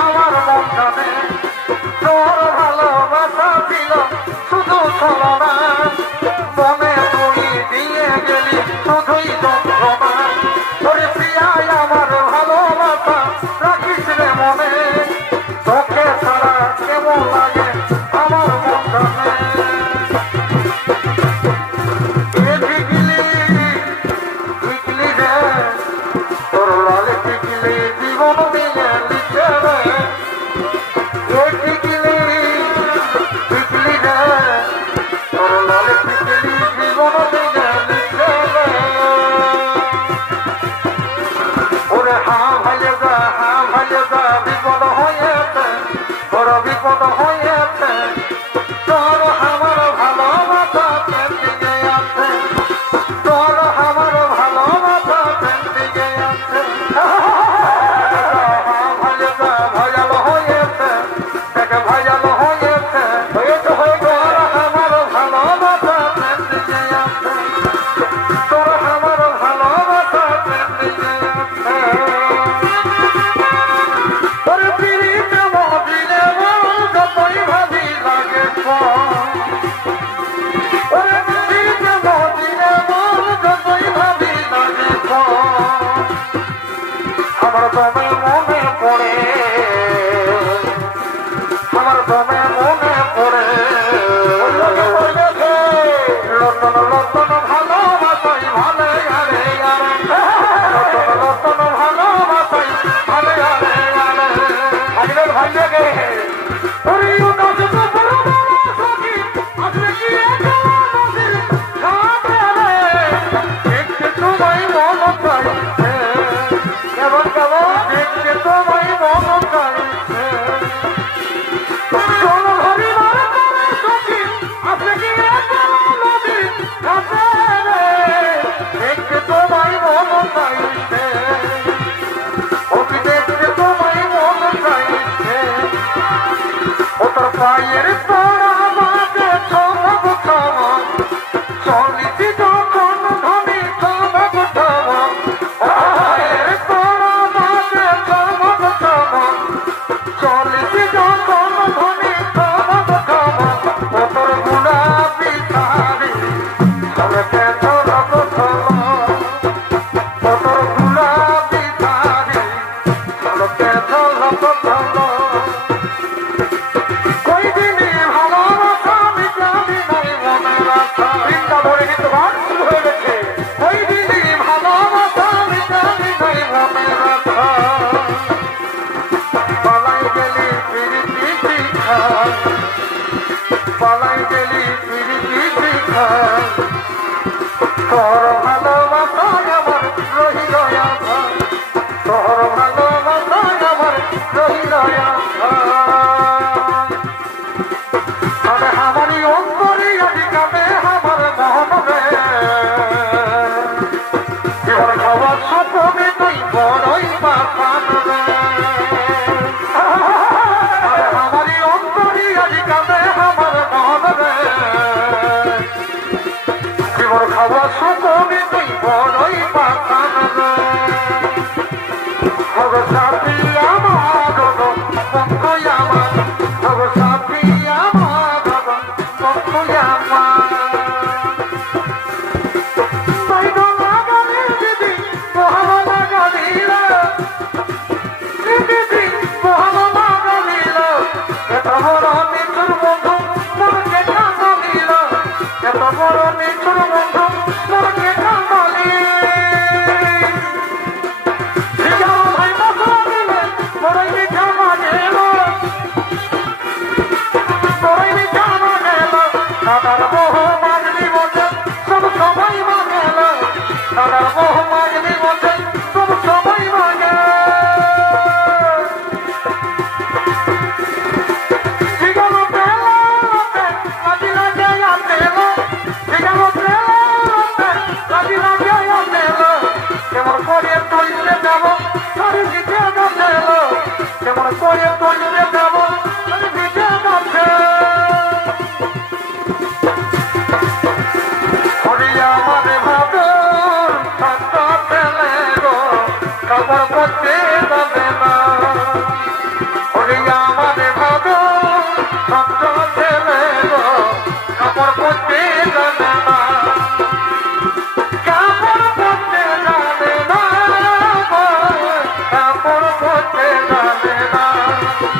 আমার মন জানে তোর ভালোবাসা ছিল শুধু ছলনা মনে তুই দিয়ে গেলি শুধুই যন্ত্রণা ওরে প্রিয়ায় আমার ভালোবাসা রাখিস রে মনে তোকে ছাড়া কেমন লাগে আমার মন জানে বিপদ হয়েছে বড় বিপদ হয়েছে তোর আমার ভালোবাসা পেন্ডিংয়ে আছে তোর আমার ভালোবাসা পেন্ডিংয়ে আছে ভয়াল হয়েছে দেখ ভয়াল হয়েছে তোর আমার ভালোবাসা পেন্ডিংয়ে আছে তোর আমার ভালোবাসা পেন্ডিংয়ে আছে আমার দমে মনে পড়ে আমার দমে মনে পড়ে লতন লতন ভালোবাসাই ভালে আরে আরে লতন লতন ভালোবাসাই ভালে আরে আরে আজকে ভাই লাগে ওরে উদাস তো বড় সখী আজকে কি একা নদীর ঘাটে রে দেখতে তোমায় মন চাইছে কেমন কেমন দেখতে তোমায় মন চাইছে কোন ঘড়ি মারে করে সখী আজকে কি একা নদীর ঘাটে রে দেখতে তোমায় মন চাইছে ওকে দেখতে তোমায় মন চাইছে ও তোর পায়ের তোরা মাঝে চমক চমক চলিতি যখন ধনী চমক চমক পায়ের তোরা মাঝে চমক চমক চলিতি যখন ধনী চমক চমক ও তোর গুলাবি শাড়ি চলকে চলক চলক ও তোর গুলাবি শাড়ি চলকে চলক চলক পালাই গেলি ফিরি তোর ভালোবাসায় আমার রহিল আশা তোর ভালোবাসায় আমার রহিল আশা আরে আমারই অন্তরে আদিকামে আমার মহন রে এবার খাওয়ার স্বপ্নে তুই বড়ই পাখান রে আমারই অন্তরে আদিকামে আমার মহন রে এবার খাওয়ার স্বপ্নে তুই বড়ই পাখান রে হবে সাথী আমার বন্ধু আমার হবে সাথী আমার বন্ধু আমার দাদার মোহ মাগলি বসে সব সবাই মাগে দাদার মোহ মাগলি বসে সব সবাই মাগে ঠিকানো পেলাতে রাজি লাগে আসেলো ঠিকানো পেলাতে রাজি লাগে আসেলো কেমন করে তৈলে যাব সারি দিতে গেলো কেমন করে তৈলে যাব সারি দিতে গেছে খবর করতে যাবে না কাগজ পেয়ে